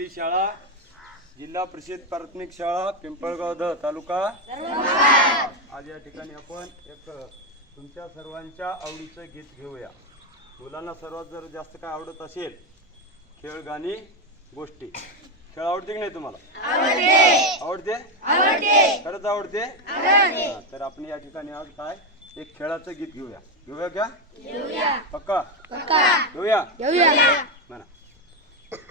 आपली शाळा जिल्हा परिषद प्राथमिक शाळा पिंपळगाव ध तालुका. आज या ठिकाणी आपण एक तुमच्या सर्वांच्या आवडीचं गीत घेऊया. मुलांना सर्वात जर जास्त काय आवडत असेल खेळ गाणी गोष्टी. खेळ आवडते की नाही तुम्हाला? आवडते. खरंच आवडते? तर आपण या ठिकाणी आज काय? एक खेळाचं गीत घेऊया. घेऊया क्या पक्का? घेऊया.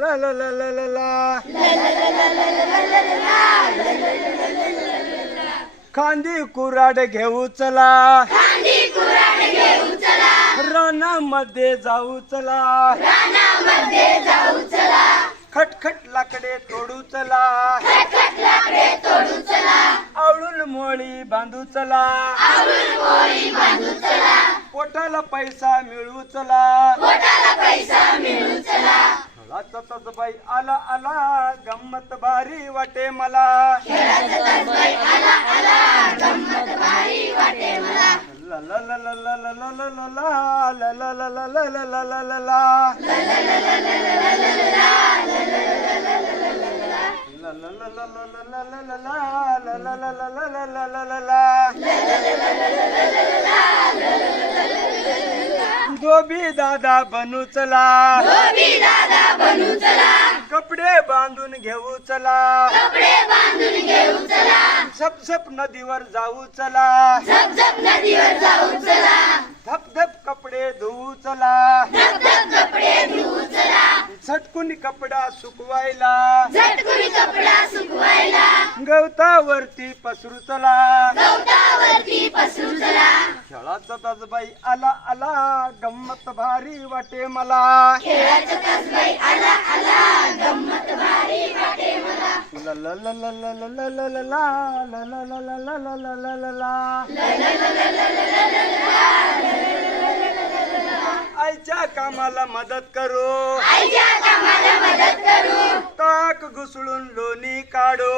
ला ला ला ला ला ला कांदी कुराड घेऊ चला. रानामध्ये जाऊ चला. खटखट लाकडे तोडू चला. आवळून मोळी बांधू चला. पोटाला पैसा मिळू चला. आला बाई आला आला गंमत भारी वाटे मला धोबी दादा बनू चला दादा घेऊ चला. झप झप नदीवर जाऊ चला. नदीवर जाऊ चला धप धप कपडे धुवू चला. झटकून कपडा सुकवायला. झटकुनी कपडा सुकवायला गवतावरती पसरू चला. गवतावरती पसरू चला खेळाचा ताजबाई आला आला. गंमत भारी वाटे मला. खेळाचा तासबाई आईच्या कामाला मदत करू आईच्या कामाला मदत करू ताक घुसळून लोणी काढू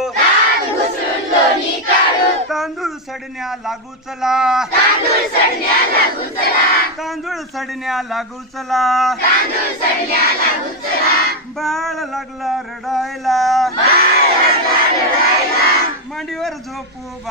घुसळून लोणी काढू तांदूळ सडण्या लागू चला तांदूळ सडण्या लागू चला तांदूळ सडण्या लागू चला तांदूळ सडण्या लागू चला बाळ लागला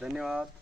धन्यवाद